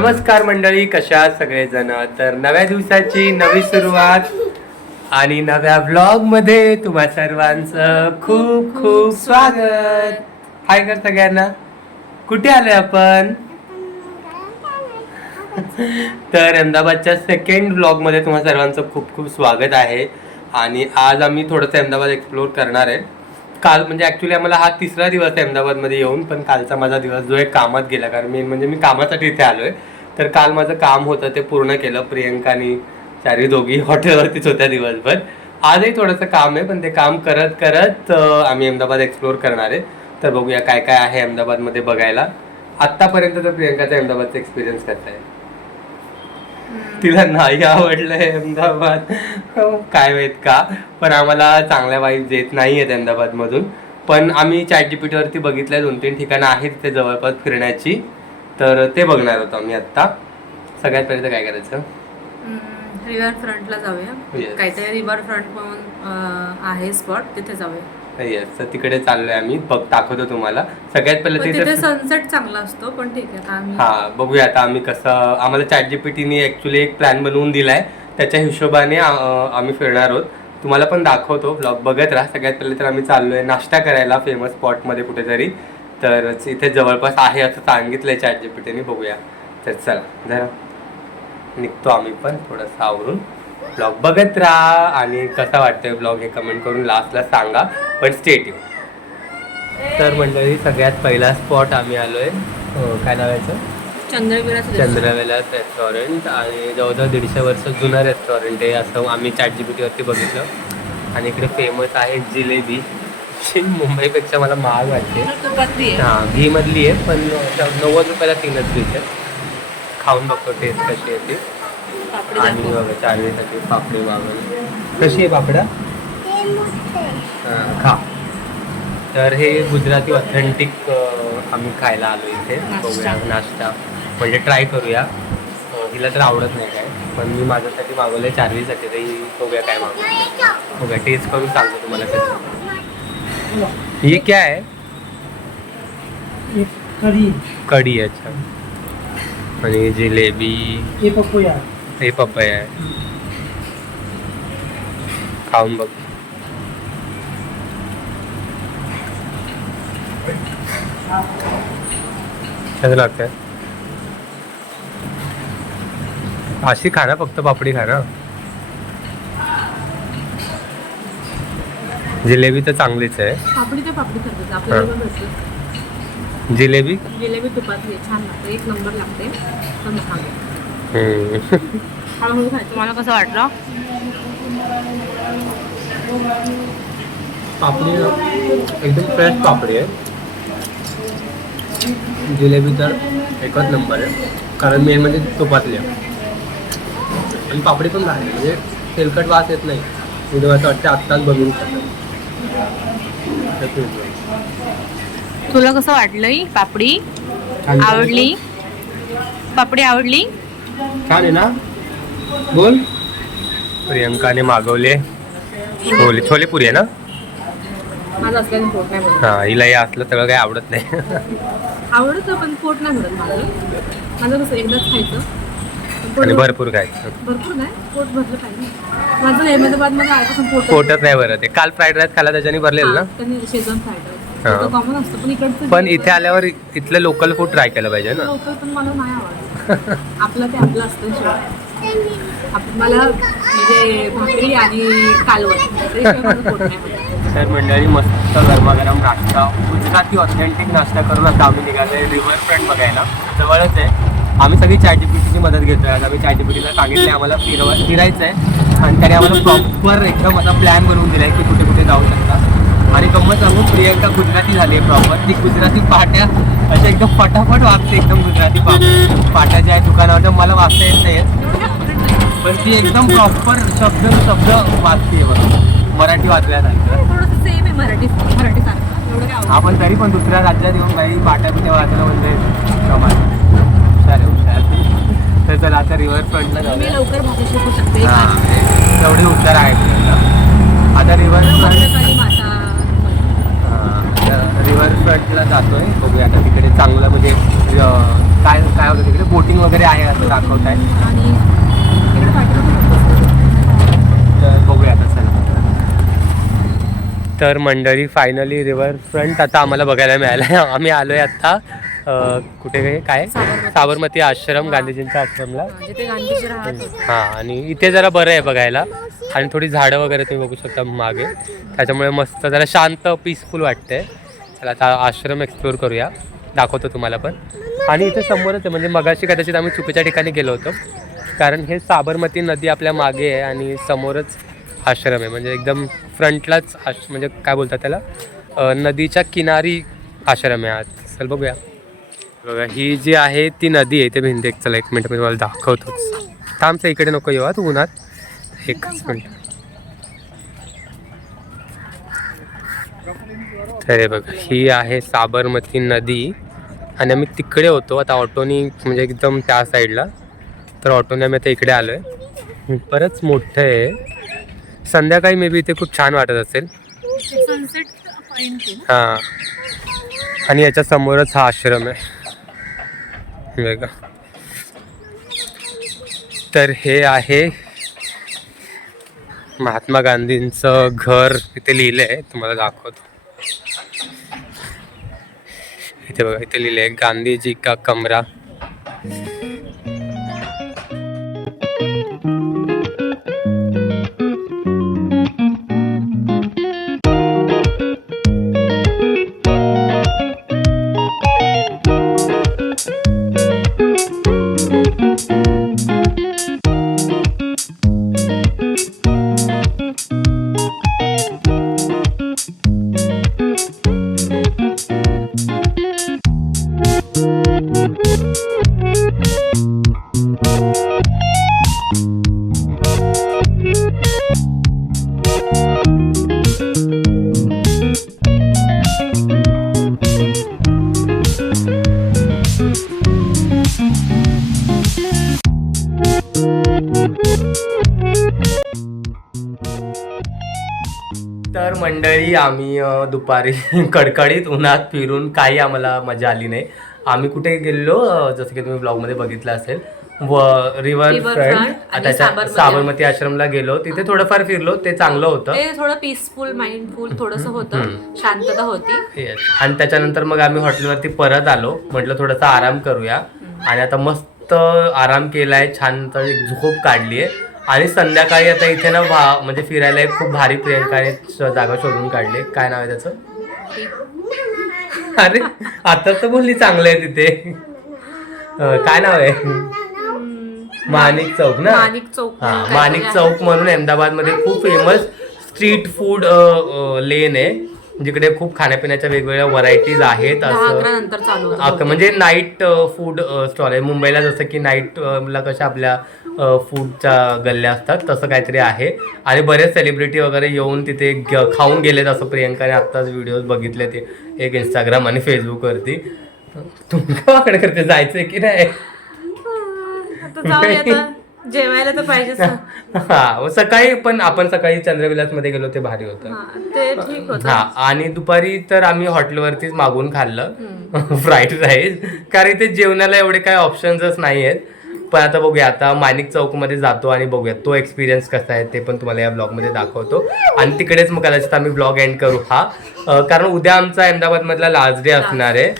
नमस्कार मंडळी, कशा आहात सगळेजण. तर नव्या दिवसाची नवी सुरुवात आणि नव्या व्लॉग मध्ये तुम्हा सर्वांचं खूप खूप स्वागत. हाय कर सगळ्यांना. कुठे आलोय आपण? तर अहमदाबादच्या सेकंड व्लॉग मध्ये तुम्हा सर्वांचं खूप खूप स्वागत आहे. आणि आज आम्ही थोडंसं अहमदाबाद एक्सप्लोर करणार आहे. काल म्हणजे ॲक्च्युली आम्हाला हा तिसरा दिवस आहे अहमदाबादमध्ये येऊन, पण कालचा माझा दिवस जो आहे कामात गेला, कारण मेन म्हणजे मी कामासाठी इथे आलो आहे. तर काल माझं काम होतं ते पूर्ण केलं. प्रियंकानी चारी दोघी हॉटेलवरतीच होत्या दिवसभर. आजही थोडंसं काम आहे, पण ते काम करत करत आम्ही अहमदाबाद एक्सप्लोर करणार आहे. तर बघूया काय काय आहे अहमदाबादमध्ये बघायला. आत्तापर्यंत तर प्रियंकाचा अहमदाबादचा एक्सपिरियन्स करताय. तिला नाही आवडलंय अहमदाबाद, काय माहित का, पण आम्हाला चांगल्या वाईब्स येत नाही आहेत अहमदाबादमधून. पण आम्ही ChatGPT वरती बघितलंय 2-3 ठिकाणं आहेत तिथे जवळपास फिरण्याची, तर ते बघणार होतो आम्ही आत्ता. सगळ्यात पहिले तर काय करायचं, रिव्हर फ्रंटला जाऊया. काहीतरी रिव्हर फ्रंट म्हणून आहे स्पॉट, तिथे जाऊया. येस, तर तिकडे चाललोय आम्ही. दाखवतो तुम्हाला. सगळ्यात पहिले तिथे सनसेट चांगला असतो, पण ठीक आहे आम्ही बघूया आता आम्ही कसं. आम्हाला ChatGPTने ॲक्च्युली एक प्लॅन बनवून दिलाय, त्याच्या हिशोबाने आम्ही फिरणार आहोत. तुम्हाला पण दाखवतो, ब्लॉग बघत राहा. सगळ्यात पहिले तर आम्ही चाललोय नाश्ता करायला फेमस स्पॉटमध्ये कुठेतरी. तर इथे जवळपास आहे असं सांगितलंय ChatGPTने. बघूया. तर चला जरा निघतो आम्ही पण थोडंसं आवरून. ब्लॉग बघत राहा आणि कसा वाटतोय ब्लॉग हे कमेंट करून लास्टला सांगा, पण स्टे ट्यून. तर मंडळी, सगळ्यात पहिला स्पॉट आम्ही आलोय, काय नावायचं, चंद्रविलास रेस्टॉरंट. आणि जवळजवळ 150 वर्ष जुनं रेस्टॉरंट आहे असं आम्ही ChatGPT वरती बघितलं. आणि इकडे फेमस आहे जिलेबी. मुंबईपेक्षा मला महाग वाटते. घी मधली आहे, पण 90 रुपयाला 3च पीस आहे. खाऊन बघतो टेस्ट कशी येते. आणि बघा चाळीसाठी पापडी मागवली. कशी आहे पापडा? खा. तर हे गुजराती ऑथेंटिक आम्ही खायला आलो इथे. बघूया नाश्ता म्हणजे ट्राय करूया. हिला तर आवडत नाही काय, पण मी माझ्यासाठी मागवलंय चार्लीसाठी. तरी बघूया काय मागवलं. बघूया टेस्ट करून सांगतो तुम्हाला कसं. ये क्या है? कढी. अच्छा. आणि जिलेबी. हे पपया आहे. खाऊन बघ. कसं लागतंय? अशी खा ना, फक्त पापडी खा ना. जिलेबी तर चांगलीच आहे. पापडी ते पापडी करतात आपल्याला. जिलेबी तुपातली छान लागते, एक नंबर लागते. तुम्हाला कसं वाटलं? पापडी एकदम फ्रेश पापडी आहे. जिलेबी तर एकच नंबर आहे, कारण मेन म्हणजे तुपातली आहे. आणि पापडी पण झाली म्हणजे तेलकट वास येत नाही. मी असं वाटतं आत्ताच बघून खातो. तुला कसं वाटलंय? पापडी आवडली? पापडी आवडली? छान आहे ना. बोल. प्रियंकाने मागवले छोले पुरी आहे ना. माझं असल्याने पोट नाही भरत. हिला हे असलं सगळं काही आवडत नाही. आवडतं पण पोट नाही भरत माझं कसं एकदाच खायचं आणि भरपूर खायचं. भरपूर नाही, पोट भरलं पाहिजे. माझं अहमदाबादमध्ये आल्यापासून पोटच नाही भरत आहे. काल फ्राईड राईस खाला त्याच्याने भरलेलं ना. शेजवान फ्राईड राईस कॉमन असतं, पण इकडचं पण इथे आल्यावर इथलं लोकल फूड ट्राय केलं पाहिजे ना. लोकल पण मला नाही आवडत. आपलं ते आपलं असतं शेवट. मला म्हणजे भाकरी आणि कालवण. तर मंडळी, मस्त गरमागरम नाश्ता, गुजराती ऑथेंटिक नाश्ता करून आता आम्ही निघालोय रिव्हर फ्रंट बघायला. जवळच आहे. आम्ही सगळी ChatGPTची मदत घेतोय. आज आम्ही ChatGPTला सांगितलं आम्हाला फिरायचं आहे, आणि त्याने आम्हाला प्रॉपर एकदम असा प्लॅन बनवून दिलाय की कुठे कुठे जाऊ शकता. आणि गंमत सांगू, प्रियंका गुजराती झाली आहे प्रॉपर. ती गुजराती पाट्या अशा एकदम फटाफट वाचते, एकदम गुजराती पाट्या ज्या आहेत दुकानावर मला वाचता येत नाही, पण ती एकदम प्रॉपर शब्द वाचते. बघा, मराठी वाचल्यासारखं सेम आहे मराठी सारखं. आपण तरी पण दुसऱ्या राज्यात येऊन काही पाट्या कुठे वाचलं म्हणजे कमाल. हुशार. तर चला आता रिव्हर फ्रंटला जाऊ. लवकर भाषा शिकू शकते. तेवढी हुशार आहे आता. रिव्हर फ्रंटला जातोय. बघूया आता तिकडे चांगलं म्हणजे काय काय होतं तिकडे बोटिंग वगैरे आहे असं दाखवत आहे. आणि इकडे पाठीमागे खूप बसलेले. तर बघूया आता चला. तर मंडळी फायनली रिव्हर फ्रंट आता आम्हाला बघायला मिळालं आहे. आम्ही आलो आहे आत्ता कुठे काय साबरमती आश्रम, गांधीजींच्या आश्रमला. जिथे गांधीजी राहत होते. हां, आणि इथे जरा बरं आहे बघायला आणि थोडी झाडं वगैरे तुम्ही बघू शकता मागे, त्याच्यामुळे मस्त जरा शांत पीसफुल वाटते. चला आता आश्रम एक्सप्लोर करूया, दाखवतो तुम्हाला पण. आणि इथे समोरच आहे, म्हणजे मगाशी कदाचित आम्ही चुकीच्या ठिकाणी गेलो होतो, कारण हे साबरमती नदी आपल्या मागे आहे आणि समोरच आश्रम आहे. म्हणजे एकदम फ्रंटलाच म्हणजे काय बोलतात त्याला, नदीच्या किनारी आश्रम आहे. आज चल बघूया. बघा ही जी आहे ती नदी आहे, ते भिंत. चला एक मिनटं मी तुम्हाला दाखवतोच. थांबचं इकडे नको येऊ तू उन्हात, एकच मिनिट. तर हे बघा ही आहे साबरमती नदी आणि आम्ही तिकडे होतो. आता ऑटोनी म्हणजे एकदम त्या साईडला, तर ऑटोने आम्ही आता इकडे आलो आहे. बरंच मोठं आहे. संध्याकाळी मे बी इथे खूप छान वाटत असेल. Sunset point. हां, आणि याच्या समोरच हा आश्रम आहे बघा. तर हे आहे महात्मा गांधींचं घर, इथे लिहिलं आहे, तुम्हाला दाखवतो. इथे बघा, इथे लिहिले आहे गांधीजी का कमरा. तर मंडळी आम्ही दुपारी कडकडीत उन्हात फिरून काही आम्हाला मजा आली नाही. आम्ही कुठे गेलो, जसं की तुम्ही ब्लॉगमध्ये बघितलं असेल, रिव्हर फ्रंट, त्याच्या साबरमती आश्रमला गेलो. तिथे थोडंफार फिरलो, ते चांगलं होतं. ते थोडं पीसफुल, माइंडफुल थोडंसं होतं, शांतता होती. आणि त्याच्यानंतर मग आम्ही हॉटेलवरती परत आलो. म्हटलं थोडासा आराम करूया, आणि आता मस्त आराम केलाय, छान एक झोप काढली आहे. आणि संध्याकाळी आता इथे ना म्हणजे फिरायला एक खूप भारी प्रियंकाने जागा शोधून काढली. काय नाव आहे त्याचं? अरे आता तर बोलली चांगलं आहे तिथे. काय नाव आहे? माणिक चौक ना. माणिक चौक. हा, माणिक चौक म्हणून अहमदाबाद मध्ये खूप फेमस स्ट्रीट फूड लेन आहे, जिकडे खूप खाण्यापिण्याच्या वेगवेगळ्या व्हरायटीज आहेत. असं म्हणजे नाईट फूड स्टॉल आहे. मुंबईला जसं की नाईटला कशा आपल्या फूडच्या गल्ल्या असतात, तसं काहीतरी आहे. आणि बरेच सेलिब्रिटी वगैरे येऊन तिथे खाऊन गेलेत, असं प्रियंकाने आत्ताच व्हिडिओज बघितले ते एक इंस्टाग्राम आणि फेसबुकवरती. तुमच्या वाकडे करते जायचंय की नाही? जेवायला तर पाहिजे. हा, सकाळी पण आपण सकाळी चंद्रविलास मध्ये गेलो, ते भारी होतं. ते ठीक होतं. हा, आणि दुपारी तर आम्ही हॉटेलवरतीच मागून खाल्लं फ्राईड राईस, कारण इथे जेवणाला एवढे काही ऑप्शन्सच नाही आहेत. पण आता बघूया, आता माणिक चौकमध्ये जातो आणि बघूया तो एक्सपिरियन्स कसा आहे, ते पण तुम्हाला या ब्लॉगमध्ये दाखवतो. आणि तिकडेच मग कदाचित आम्ही ब्लॉग एंड करू हा, कारण उद्या आमचा अहमदाबादमधला लास्ट डे असणार आहे.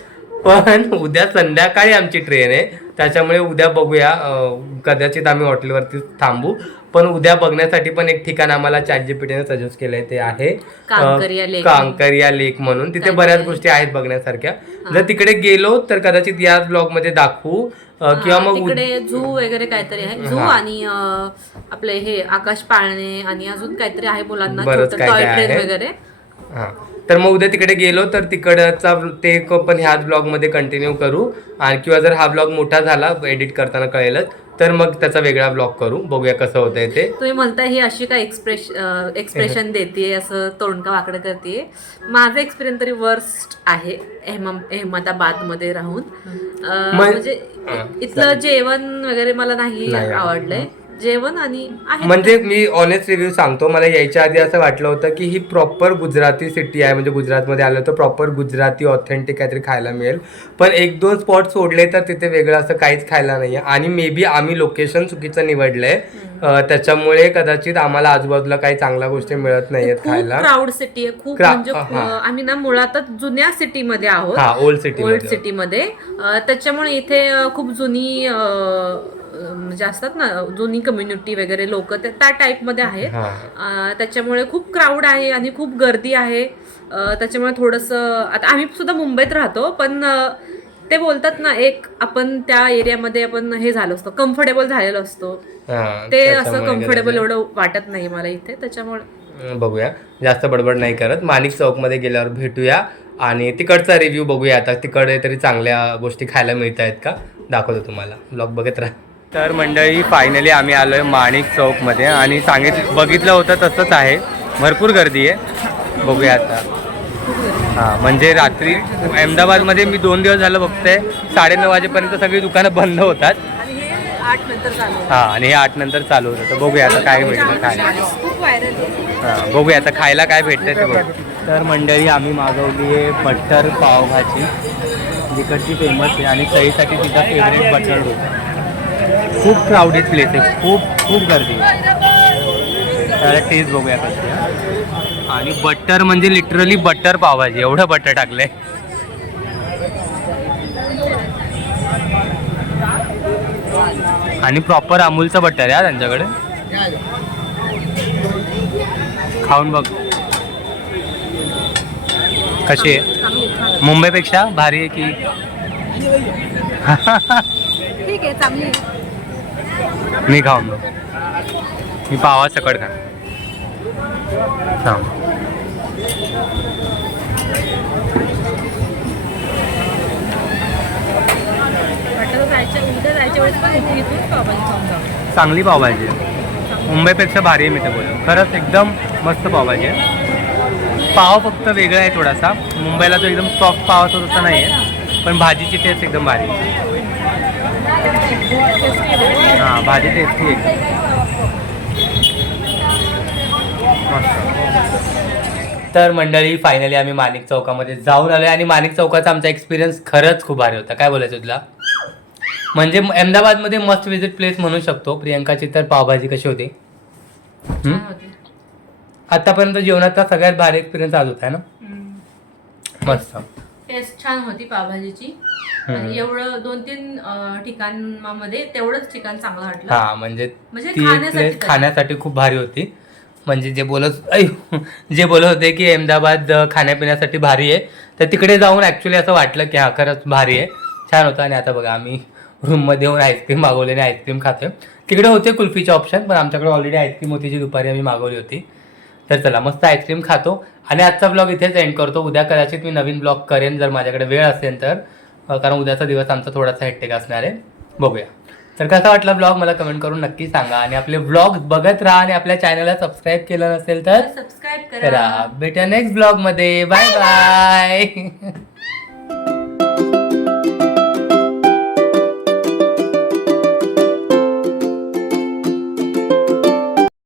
पण उद्या संध्याकाळी आमची ट्रेन आहे, त्याच्यामुळे उद्या बघूया, कदाचित आम्ही हॉटेलवरती थांबू. पण उद्या बघण्यासाठी पण एक ठिकाण आम्हाला ChatGPTने सजेस्ट केलंय, ते आहे कांकरिया लेक म्हणून. तिथे बऱ्याच गोष्टी आहेत बघण्यासारख्या. जर तिकडे गेलो तर कदाचित याच ब्लॉग मध्ये दाखवू, किंवा मग तिकडे झू वगैरे काहीतरी आहे. झू आणि आपले हे आकाश पाळणे आणि अजून काहीतरी आहे मुलांना, टॉय ट्रेन वगैरे. हा, तर मग उद्या तिकडे गेलो तर तिकडचा ते पण ह्याच ब्लॉगमध्ये कंटिन्यू करू. आणि किंवा जर हा ब्लॉग मोठा झाला, एडिट करताना कळेलच, तर मग त्याचा वेगळा ब्लॉग करू. बघूया कसं होतंय ते. तुम्ही म्हणताय ही अशी काय एक्सप्रेशन देते, असं तोंड का वाकडं करते. माझा एक्सपिरियन्स तरी वर्स्ट आहे अहमदाबाद मध्ये राहून. म्हणजे इथलं जेवण वगैरे मला नाही आवडलंय. जेवण आणि आहे. म्हणजे मी ऑनेस्ट रिव्ह्यू सांगतो, मला यायच्या आधी असं वाटलं होतं की ही प्रॉपर गुजराती सिटी आहे, म्हणजे गुजरातमध्ये आलं तर प्रॉपर गुजराती ऑथेंटिक काहीतरी खायला मिळेल. पण 1-2 स्पॉट सोडले तर तिथे वेगळं असं काहीच खायला नाही आहे. आणि मे बी आम्ही लोकेशन चुकीचं निवडलंय, त्याच्यामुळे कदाचित आम्हाला आजूबाजूला काही चांगल्या गोष्टी मिळत नाहीयेत खायला. क्राऊड सिटी आहे खूप, म्हणजे आम्ही ना मुळातच जुन्या सिटीमध्ये आहोत, ओल्ड सिटीमध्ये. त्याच्यामुळे इथे खूप जुनी म्हणजे असतात ना जुनी कम्युनिटी वगैरे लोक त्या टाईपमध्ये आहेत. त्याच्यामुळे खूप क्राऊड आहे आणि खूप गर्दी आहे. त्याच्यामुळे थोडंसं, आता आम्ही सुद्धा मुंबईत राहतो, पण ते बोलतात ना एक आपण त्या एरियामध्ये आपण हे झालो असतो, कम्फर्टेबल झालेलो असतो. ते असं कम्फर्टेबल एवढं वाटत नाही मला इथे. त्याच्यामुळे बघूया, जास्त बडबड नाही करत, माणिक चौकमध्ये गेल्यावर भेटूया आणि तिकडचा रिव्ह्यू बघूया. आता तिकडे तरी चांगल्या गोष्टी खायला मिळत आहेत का दाखवतो तुम्हाला, ब्लॉग बघत राहा. तर मंडळी फायनली आम्ही आलो आहे माणिक चौकमध्ये आणि बघितलं होतं तसंच आहे, भरपूर गर्दी आहे. बघूया आता. म्हणजे रात्री अहमदाबादमध्ये मी 2 दिवस झालं बघतोय 9:30 वाजेपर्यंत सगळी दुकानं बंद होतात. आणि हे 8 नंतर चालू होतं. तर बघूया आता काय मिळतं खायला. बघूया आता खायला काय भेटतं ते बघू. तर मंडळी आम्ही मागवली आहे बटर पावभाजी, जिकडची फेमस आहे आणि सईसाठी तिचा फेवरेट बटर डोसा. खूप क्राऊडेड प्लेस आहे, खूप गर्दी आहे. त्याला टेस्ट बघूया कशी आहे. आणि बटर म्हणजे लिटरली बटर पावभाजी, एवढं बटर टाकलंय. आणि प्रॉपर अमूलचं बटर आहे त्यांच्याकडे. खाऊन बघ कशी आहे. मुंबईपेक्षा भारी आहे की ठीक आहे, चांगली. मी खाऊन बघ, मी पावा सकट खा. चांगली पावभाजी आहे, मुंबईपेक्षा भारी आहे. मी तर बोलतो खरंच एकदम मस्त पावभाजी आहे. पाव फक्त वेगळा आहे थोडासा, मुंबईला तो एकदम सॉफ्ट पाव असतो तसा नाही आहे, पण भाजीची टेस्ट एकदम भारी आहे. भाजी टेस्टी आहे मस्त. तर मंडळी फायनली आम्ही माणिक चौकामध्ये जाऊन आलो आणि माणिक चौकाचा आमचा एक्सपिरियन्स खरंच खूप भारी होता. काय बोलायचं तुला, म्हणजे अहमदाबादमध्ये मस्ट विजिट प्लेस म्हणू शकतो. प्रियंकाची तर पावभाजी कशी होती आतापर्यंत जेवणाचा सगळ्यात भारी एक्सपिरियन्स आज होता ना. मस्त टेस्ट छान होती पावभाजीची. एवढं 2-3 ठिकाणामध्ये तेवढंच ठिकाण चांगलं वाटलं. म्हणजे ती प्लेस खाण्यासाठी खूप भारी होती. म्हणजे जे बोलत होते की अहमदाबाद खाण्यापिण्यासाठी भारी आहे, तर तिकडे जाऊन ॲक्च्युली असं वाटलं की खरंच भारी आहे, छान होतं. आणि आता बघा आम्ही रूममध्ये येऊन आईस्क्रीम मागवले आणि आईस्क्रीम खातोय. तिकडे होते कुल्फीचे ऑप्शन, पण आमच्याकडे ऑलरेडी आईस्क्रीम होती जी दुपारी आम्ही मागवली होती. तर चला मस्त आईस्क्रीम खातो आणि आजचा ब्लॉग इथेच एंड करतो. उद्या कदाचित मी नवीन ब्लॉग करेन जर माझ्याकडे वेळ असेल तर, कारण उद्याचा दिवस आमचा थोडासा हेक्टिक असणार आहे. बघूया. तर कसा वाटला ब्लॉग मला कमेंट करून नक्की सांगा आणि आपले ब्लॉग बघत राहा आणि आपल्या चॅनलला सबस्क्राईब केलं नसेल तर सबस्क्राईब करा. भेटूया नेक्स्ट ब्लॉग मध्ये. Bye bye.